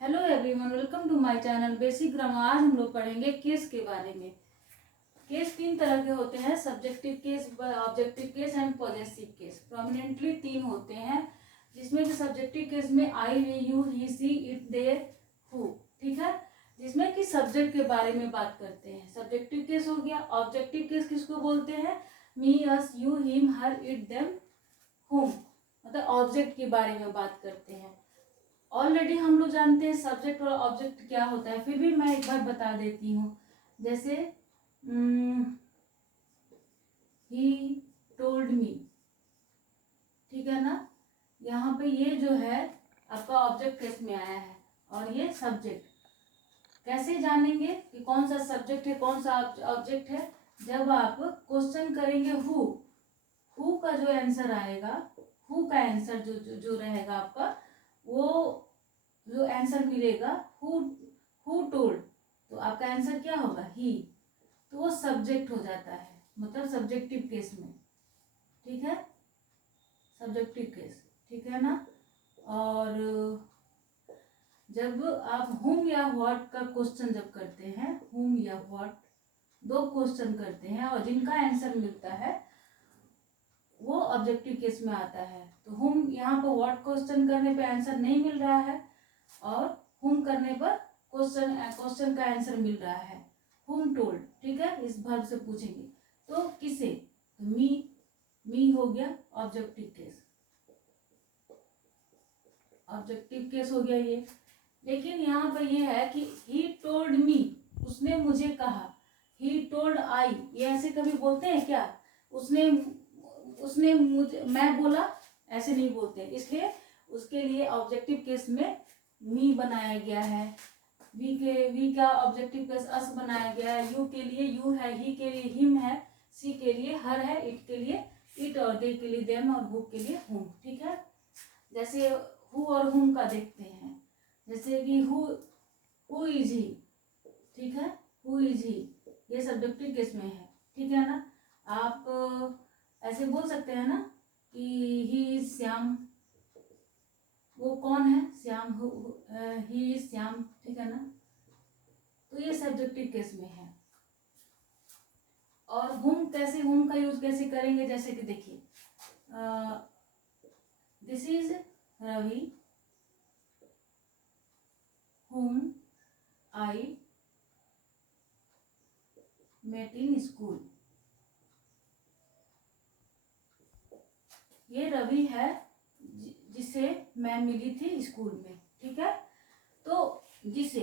Hello everyone, welcome to my channel basic grammar. आज हम लोग पढ़ेंगे केस के बारे में। केस तीन तरह के होते हैं, subjective case, objective case and possessive case. Prominently तीन होते हैं, जिसमें कि सब्जेक्टिव केस में I, we, you, he, she, it, their, who, ठीक है, जिसमें कि सब्जेक्ट के बारे में बात करते हैं। सब्जेक्टिव केस हो गया। ऑब्जेक्टिव केस किसको बोलते हैं? Me, us, you, him, her, it, them, whom, मतलब ऑब्जेक्ट के बारे में बात करते हैं। ऑलरेडी हम लोग जानते हैं सब्जेक्ट और ऑब्जेक्ट क्या होता है, फिर भी मैं एक बार बता देती हूँ। जैसे ही टोल्ड मी, ठीक है ना, यहाँ पे ये जो है आपका ऑब्जेक्ट केस में आया है और ये सब्जेक्ट। कैसे जानेंगे कि कौन सा सब्जेक्ट है कौन सा ऑब्जेक्ट है? जब आप क्वेश्चन करेंगे हु का जो आंसर आएगा, हु का आंसर जो रहेगा आपका, वो जो आंसर मिलेगा हु टोल्ड, तो आपका आंसर क्या होगा? ही। तो वो सब्जेक्ट हो जाता है, मतलब सब्जेक्टिव केस में, ठीक है, सब्जेक्टिव केस, ठीक है ना। और जब आप हुम या व्हाट का क्वेश्चन जब करते हैं, हुम या व्हाट दो क्वेश्चन करते हैं और जिनका आंसर मिलता है वो ऑब्जेक्टिव केस में आता है। तो हुम, यहाँ पर व्हाट क्वेश्चन करने पे आंसर नहीं मिल रहा है और हुम करने पर क्वेश्चन का आंसर मिल रहा है, हुम टोल्ड, ठीक है। इस वर्ब से पूछेंगे तो किसे, तो मी हो गया ऑब्जेक्टिव केस, ऑब्जेक्टिव केस हो गया ये। लेकिन यहाँ पर ये है कि ही टोल्ड मी, उसने मुझे कहा। ही टोल्ड आई, ये ऐसे कभी बोलते हैं क्या? उसने मुझे, मैं बोला, ऐसे नहीं बोलते। इसलिए उसके लिए ऑब्जेक्टिव केस में मी बनाया गया है। वी का ऑब्जेक्टिव केस अस बनाया गया है। यू के लिए यू है, ही के लिए हिम है, सी के लिए हर है, इट के लिए इट, और दे के लिए देम, और हु के लिए हुम, ठीक है। जैसे हु और हुम का देखते हैं। जैसे कि हु इज ही, ठीक है, हु इज ही, ये सब्जेक्टिव केस में है, ठीक है ना। आप ऐसे बोल सकते हैं ना कि ही इज श्याम, वो कौन है? श्याम, ही इज श्याम, ठीक है ना। तो ये सब्जेक्टिव केस में है। और हुम का यूज कैसे करेंगे? जैसे कि देखिए, this is Ravi whom I met in school. ये रवि है जिसे मैं मिली थी स्कूल में, ठीक है। तो जिसे,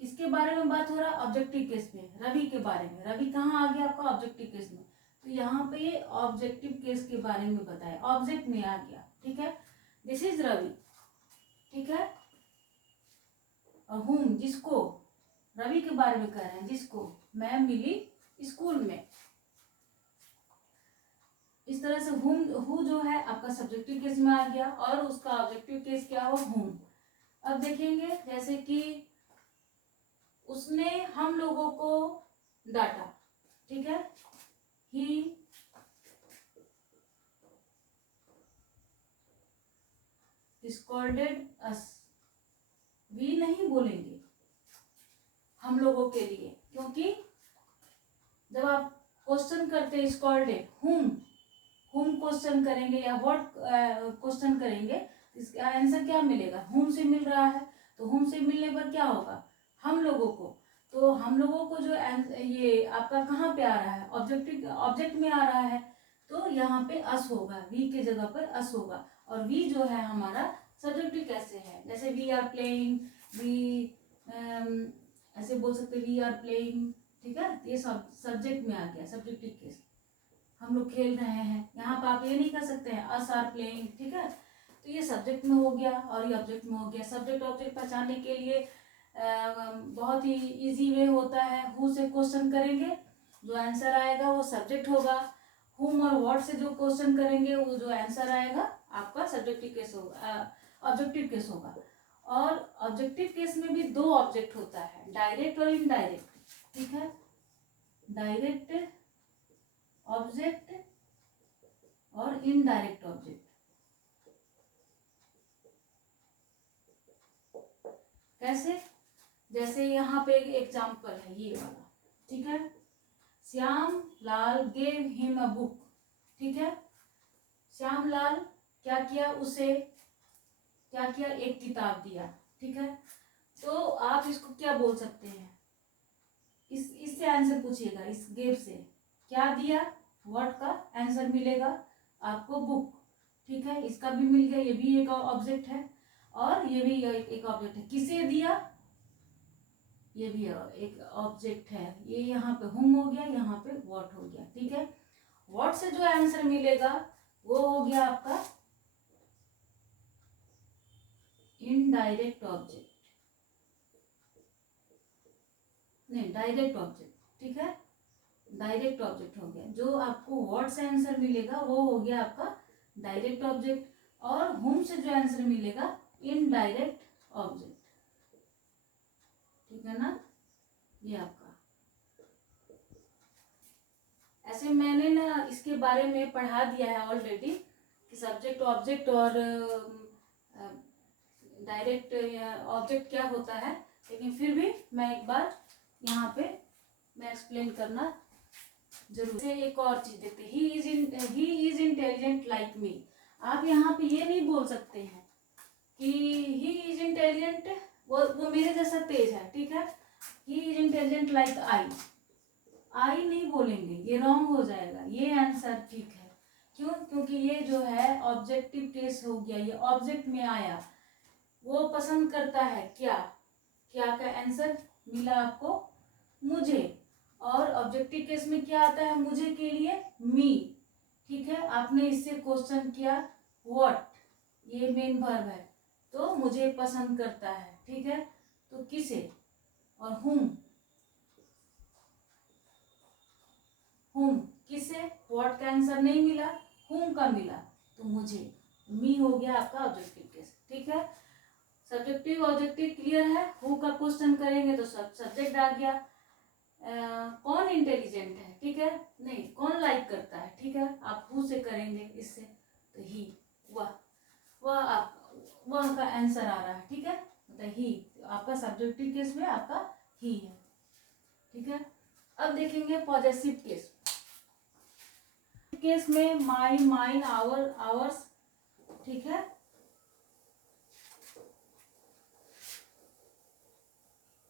किसके बारे में बात हो रहा है? ऑब्जेक्टिव केस में, रवि के बारे में। रवि कहाँ आ गया आपका? ऑब्जेक्टिव केस में। तो यहाँ पे ये ऑब्जेक्टिव केस के बारे में बताया, ऑब्जेक्ट में आ गया, ठीक है। दिस इज रवि, ठीक है। और हुम, जिसको, रवि के बारे में कह रहे हैं, जिसको मैं मिली स्कूल में। इस तरह से हु जो है आपका सब्जेक्टिव केस में आ गया और उसका ऑब्जेक्टिव केस क्या हुआ? हुम। अब देखेंगे जैसे कि उसने हम लोगों को डांटा, ठीक है। ही स्कॉल्डेड अस, वी नहीं बोलेंगे हम लोगों के लिए, क्योंकि जब आप क्वेश्चन करते हैं स्कॉल्डेड, हुम क्वेश्चन करेंगे या व्हाट क्वेश्चन करेंगे, इसका आंसर क्या मिलेगा? हुम से मिल रहा है। तो हुम से मिलने पर क्या होगा? हम लोगों को। तो हम लोगों को जो ये आपका कहाँ पे आ रहा है? ऑब्जेक्ट में आ रहा है। तो यहाँ पे अस होगा, वी के जगह पर अस होगा। और वी जो है हमारा सब्जेक्टिव कैसे है? जैसे वी आर प्लेइंग, वी ऐसे बोल सकते वी आर प्लेइंग, ठीक है। ये सब सब्जेक्ट में आ गया, सब्जेक्टिव केस। हम लोग खेल रहे हैं, यहाँ पर आप ये नहीं कर सकते हैं अस आर प्लेइंग, ठीक है। तो ये सब्जेक्ट में हो गया और ये ऑब्जेक्ट में हो गया। सब्जेक्ट ऑब्जेक्ट पहचानने के लिए बहुत ही इजी वे होता है। हु से क्वेश्चन करेंगे, जो आंसर आएगा वो सब्जेक्ट होगा। हुम और व्हाट से जो क्वेश्चन करेंगे वो जो आंसर आएगा आपका सब्जेक्टिव केस होगा, ऑब्जेक्टिव केस होगा। और ऑब्जेक्टिव केस में भी दो ऑब्जेक्ट होता है, डायरेक्ट और इनडायरेक्ट, ठीक है। डायरेक्ट ऑब्जेक्ट और इनडायरेक्ट ऑब्जेक्ट। कैसे? जैसे यहाँ पे एक एग्जाम्पल है ये वाला, ठीक है। Shyam Lal gave him a book, ठीक है। श्याम लाल क्या किया, उसे क्या किया, एक किताब दिया, ठीक है। तो आप इसको क्या बोल सकते हैं, इससे आंसर पूछिएगा, इस गेव से क्या दिया, व्हाट का आंसर मिलेगा आपको, बुक, ठीक है। इसका भी मिल गया, ये भी एक ऑब्जेक्ट है और ये भी एक ऑब्जेक्ट है। किसे दिया, ये भी एक ऑब्जेक्ट है। ये यहाँ पे हुम हो गया, यहाँ पे व्हाट हो गया, ठीक है। व्हाट से जो आंसर मिलेगा वो हो गया आपका इनडायरेक्ट ऑब्जेक्ट, नहीं डायरेक्ट ऑब्जेक्ट, ठीक है। डायरेक्ट ऑब्जेक्ट हो गया, जो आपको व्हाट से आंसर मिलेगा वो हो गया आपका डायरेक्ट ऑब्जेक्ट, और हुम से जो आंसर मिलेगा इनडायरेक्ट ऑब्जेक्ट, ठीक है ना। ये आपका ऐसे मैंने ना इसके बारे में पढ़ा दिया है ऑलरेडी कि सब्जेक्ट ऑब्जेक्ट और डायरेक्ट ऑब्जेक्ट क्या होता है, लेकिन फिर भी मैं एक बार यहाँ पे मैं एक्सप्लेन करना जरूर से। एक और चीज देखते हैं, he is intelligent like me. आप यहाँ पे ये नहीं बोल सकते हैं कि ही इज इंटेलिजेंट, वो मेरे जैसा तेज है, ठीक है। He is intelligent like I नहीं बोलेंगे, ये रॉन्ग हो जाएगा, ये आंसर ठीक है। क्यों? क्योंकि ये जो है ऑब्जेक्टिव केस हो गया, ये ऑब्जेक्ट में आया, वो पसंद करता है क्या, क्या का आंसर मिला आपको, मुझे। और ऑब्जेक्टिव केस में क्या आता है, मुझे के लिए मी, ठीक है। आपने इससे क्वेश्चन किया व्हाट, ये मेन वर्ब है, तो मुझे पसंद करता है, ठीक है। तो किसे, और हुम किसे, व्हाट का आंसर नहीं मिला, हुम का मिला, तो मुझे, मी हो गया आपका ऑब्जेक्टिव केस, ठीक है। सब्जेक्टिव ऑब्जेक्टिव क्लियर है। हु का क्वेश्चन करेंगे तो सब्जेक्ट आ गया। कौन इंटेलिजेंट है, ठीक है, नहीं कौन लाइक करता है, ठीक है, आप हु से करेंगे इससे, तो ही, वह आप, वह का आंसर आ रहा है, ठीक है, मतलब ही आपका सब्जेक्टिव केस में आपका ही है, ठीक है। अब देखेंगे पॉजेसिव केस। केस में माई, माइन, आवर, आवर्स, ठीक है।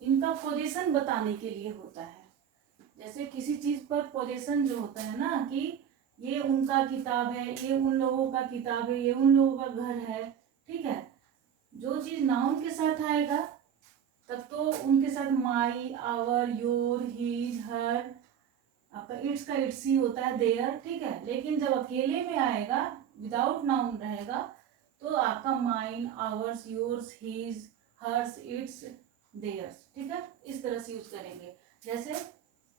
इनका पोजीशन बताने के लिए होता है। जैसे किसी चीज पर पोजीशन जो होता है ना, कि ये उनका किताब है, ये उन लोगों का किताब है, ये उन लोगों का घर है, ठीक है। जो चीज नाउन के साथ आएगा तब तो उनके साथ माई, आवर, योर, हिज, हर, आपका इट्स का इट्स ही होता है, देयर, ठीक है। लेकिन जब अकेले में आएगा, विदाउट नाउन रहेगा, तो आपका mine, ours, yours, his, hers, its, theirs, ठीक है। इस तरह से यूज करेंगे। जैसे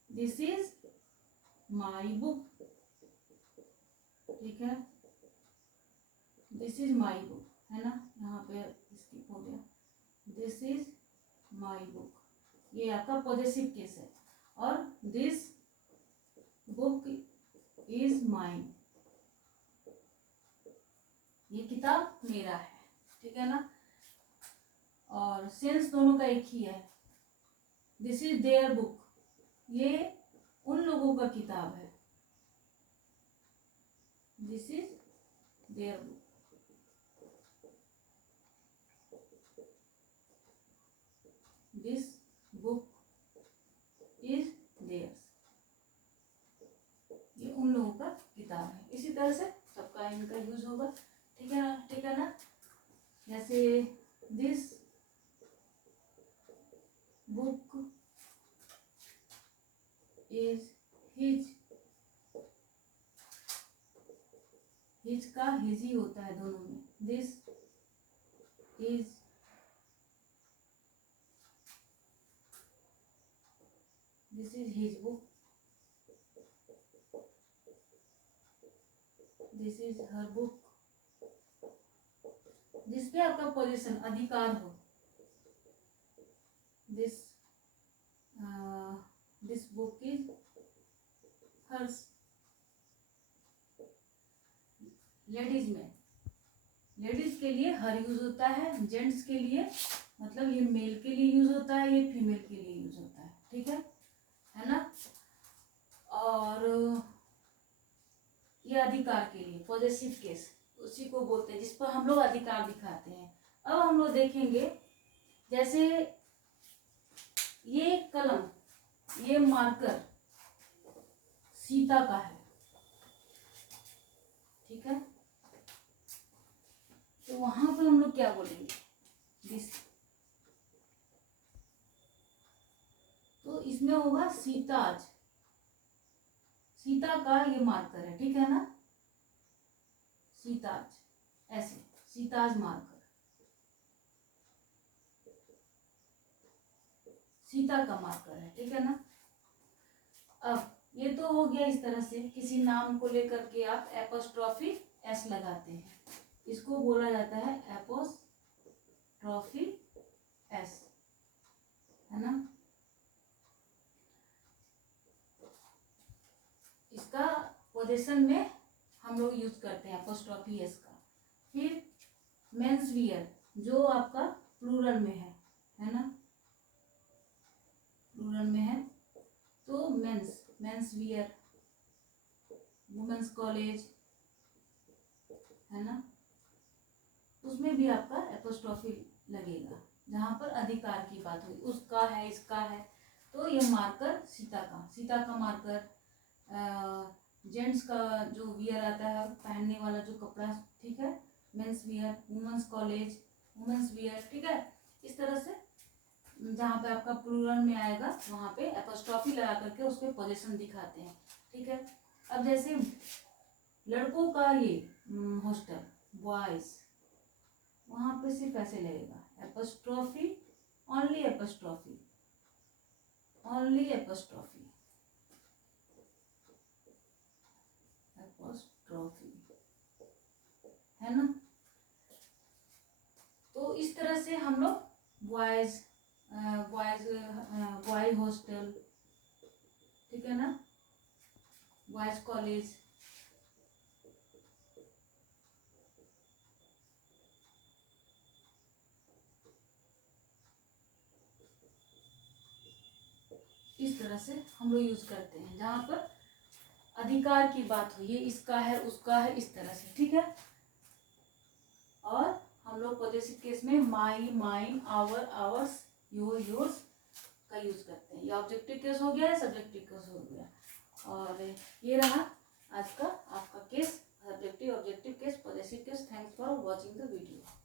दिस इज माई बुक, ठीक है, दिस इज माई बुक, है ना, यहाँ पे स्किप हो गया, दिस इज माई बुक, ये आपका पॉजेसिव केस है। और दिस बुक इज माइन, ये किताब मेरा है, ठीक है ना। और सेंस दोनों का एक ही है। दिस इज देयर बुक, ये उन लोगों का किताब है, this is their book, this book is theirs, ये उन लोगों का किताब है। इसी तरह से सबका इनका यूज होगा, ठीक है ना, ठीक है ना। जैसे this book is his, his का हिज ही होता है दोनों में, this is his book, this is her book. जिसपे आपका पोजीशन अधिकार हो, this this book is hers. Ladies में, लेडीज के लिए हर यूज होता है, जेंट्स के लिए मतलब ये मेल के लिए ये फीमेल के लिए यूज होता है, ठीक है ना। और ये अधिकार के लिए पॉजेसिव केस उसी को बोलते हैं जिस पर हम लोग अधिकार दिखाते हैं। अब हम लोग देखेंगे जैसे ये कलम, ये मार्कर सीता का है, ठीक है। तो वहां पे हम लोग क्या बोलेंगे, दिस। तो इसमें होगा सीताज, सीता का ये मार्कर है, ठीक है ना, सीताज, ऐसे सीताज मार्कर, सीता का मार्कर है, ठीक है ना। अब ये तो हो गया इस तरह से, किसी नाम को लेकर के आप एपोस्ट्रॉफी एस लगाते हैं, इसको बोला जाता है एपोस्ट्रॉफी एस, है ना। इसका पोजीशन में हम लोग यूज करते हैं एपोस्ट्रॉफी एस का। फिर मेंस वियर जो आपका प्लूरल में है ना, प्लूरल में है, तो मेंस वियर, वुमेन्स कॉलेज, है ना, उसमें भी आपका एपोस्ट्रॉफी लगेगा जहां पर अधिकार की बात हुई, उसका है, इसका है। तो ये मार्कर सीता का मार्कर, जेंट्स का जो वियर आता है पहनने वाला जो कपड़ा, ठीक है, men's wear, women's college, women's wear, ठीक है। इस तरह से जहाँ पे आपका प्लूरल में आएगा वहां पे एपोस्ट्रॉफी लगा करके उसके पोजीशन दिखाते हैं, ठीक है। अब जैसे लड़कों का ये हॉस्टल बॉयज, वहां पे सिर्फ ऐसे लगेगा apostrophe, only apostrophe, only apostrophe, apostrophe, है ना। तो इस तरह से हम लोग बॉयज बॉयज हॉस्टल, ठीक है ना, बॉयज कॉलेज, इस तरह से हम लोग यूज करते हैं जहां पर अधिकार की बात हुई, ये इसका है, उसका है, इस तरह से, ठीक है। और हम लोग पॉजेसिव केस में my, mine, our, ours, your, yours का यूज करते हैं। ये ऑब्जेक्टिव केस हो गया, सब्जेक्टिव केस हो गया। और ये रहा आज का आपका case, subjective, objective case, possessive case. Thanks for watching the video.